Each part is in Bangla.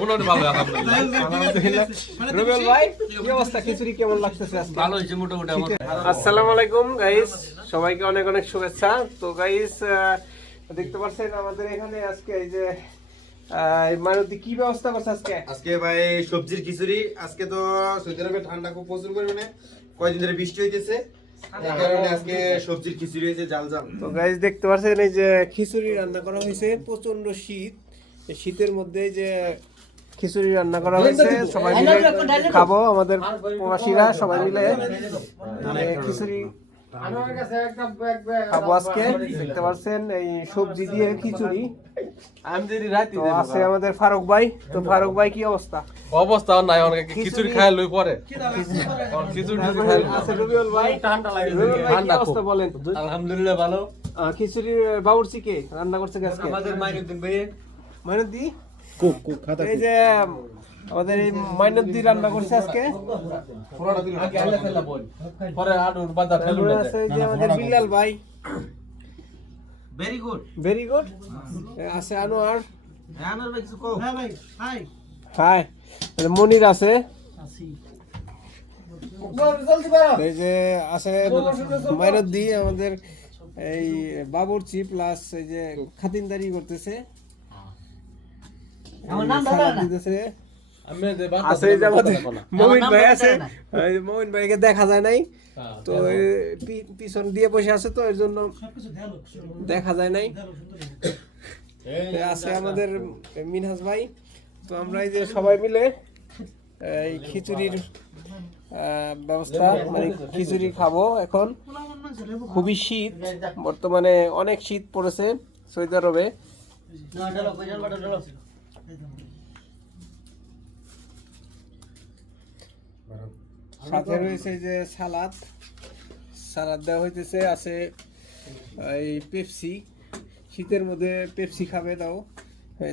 মোটামুটি ভালো আলহামদুলিল্লাহ। আলহামদুলিল্লাহ। রুবেল ভাই কি অবস্থা? খিচুড়ি কেমন লাগতেছে আজকে? ভালো হয়েছে মোটামুটি আমার। আসসালামু আলাইকুম গাইস সবাইকে অনেক অনেক শুভেচ্ছা। তো গাইস দেখতে পাচ্ছেন আমাদের এখানে আজকে এই যে মারুতি কি ব্যবস্থা করছে আজকে? আজকে ভাই সবজির খিচুড়ি। আজকে তো সৌদি আরবে ঠান্ডা খুব প্রচুর পরিমাণে। কয়দিন ধরে বৃষ্টি হইতেছে। এই কারণে আজকে সবজির খিচুড়ি হয়েছে জাল জাল তো গাইস দেখতে পাচ্ছেন এই যে খিচুড়ি রান্না করা হয়েছে। প্রচণ্ড শীত। শীতের মধ্যে যে খিচুড়ি রান্না করা হয়েছে সবাই মিলে খাব আমাদের প্রবাসীরা সবাই মিলে। মানে খিচুড়ি খাব আজকে দেখতে পাচ্ছেন এই সবজি দিয়ে খিচুড়ি। আমি যদি রাতি তো আছে আমাদের ফারুক ভাই। তো ফারুক ভাই কি অবস্থা? অবস্থা নাই অনেকে খিচুড়ি খায় লই পরে। খিচুড়ি খায় আছে রবিউল ভাই। ঠান্ডা লাগে রবিউল ভাই কি ঠান্ডা অবস্থা বলেন? আলহামদুলিল্লাহ ভালো। আহ, খিচুড়ির বাবুর্চি কে? রান্না করছে আজকে? আমাদের মাইনুদ্দিন ভাই। কুক কুক খাতা এই যে আমাদের এই মাইনুদ্দি রান্না করছে আজকে। পুরোটা দিন আগে আলে ফেলা বল পরে আডুর বাজার আছে যে আমাদের বিল্লাল ভাই। ভেরি গুড ভেরি গুড আছে আনোয়ার। হ্যাঁ আমার ভাই কিছু কও। হ্যাঁ ভাই হাই হাই মনির আছে। এই যে আছে মাইনুদ্দি আমাদের এই বাবুর্চি প্লাস এই যে খাতিনদারি করতেছে। আমার নাম না। আছে মমিন ভাই আছে। মমিন ভাইকে দেখা যায় নাই। তো পি- পিছন দিয়ে বসে আছে তো এর জন্য দেখা যায় নাই। আছে আমাদের মিনহাজ ভাই। তো আমরা এই যে সবাই মিলে এই খিচুড়ির ব্যবস্থা মানে খিচুড়ি খাব এখন। খুবই শীত বর্তমানে অনেক শীত পড়েছে সৌদি আরবে। সাথে রয়েছে যে সালাদ। সালাদ দেওয়া হইতেছে আছে এই পেপসি। শীতের মধ্যে পেপসি খাবে দাও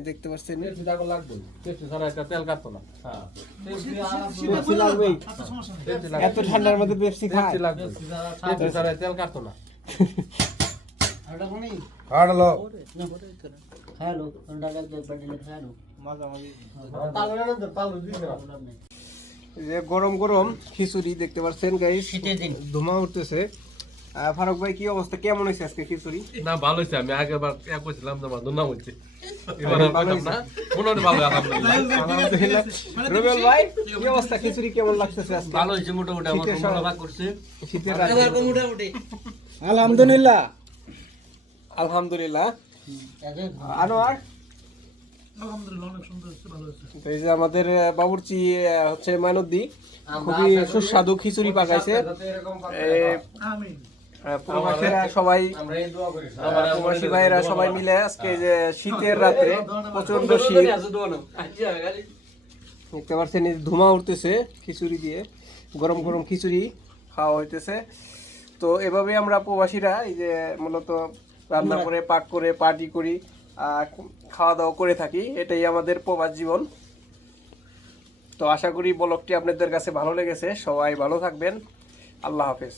দেখতে পাচ্ছেন। পেপসি দাগ লাগবে পেপসি ছাড়া তেল কাটতো না। হ্যাঁ। পেপসি লাগবে এত ঠান্ডার মধ্যে পেপসি খায়। পেপসি লাগবে পেপসি ছাড়া তেল কাটতো না। আটা কোনি হাড়লো না হ্যালো ডালো যে গরম গরম খিচুড়ি দেখতে পাচ্ছেন গাইস শীতের দিন। ধোঁয়া উঠতেছে। ফারুক ভাই কি অবস্থা? কেমন হয়েছে আজকে খিচুড়ি? না ভালো হয়েছে। আমি আগের বার এক কইছিলাম তোমার দুনা হচ্ছে ভালো আলহামদুলিল্লাহ। আলহামদুলিল্লাহ। রুবেল ভালো শীতের সময়- ভাগ করছে শীতের রাতে মোটামুটি আলহামদুলিল্লাহ আলহামদুলিল্লাহ এখন আনোয়ার তো এই যে আমাদের বাবুর্চি হচ্ছে মানবদি খুবই সুস্বাদু খিচুড়ি পাকাইছে। এ, সবাই আমরা এই দোয়া করি আহ, প্রবাসী ভাইরা সবাই মিলে আজকে যে শীতের রাত্রে প্রচণ্ড শীত। দেখতে পাচ্ছেন এই যে ধোঁয়া উঠতেছে খিচুড়ি দিয়ে গরম গরম খিচুড়ি খাওয়া হইতেছে। তো এভাবে আমরা প্রবাসীরা এই যে মূলত রান্না করে পাক করে পার্টি করি। খাওয়া দাওয়া করে থাকি, এটাই আমাদের প্রবাস জীবন। তো আশা করি ব্লগটি আপনাদের কাছে ভালো লেগেছে। সবাই ভালো থাকবেন। আল্লাহ হাফেজ।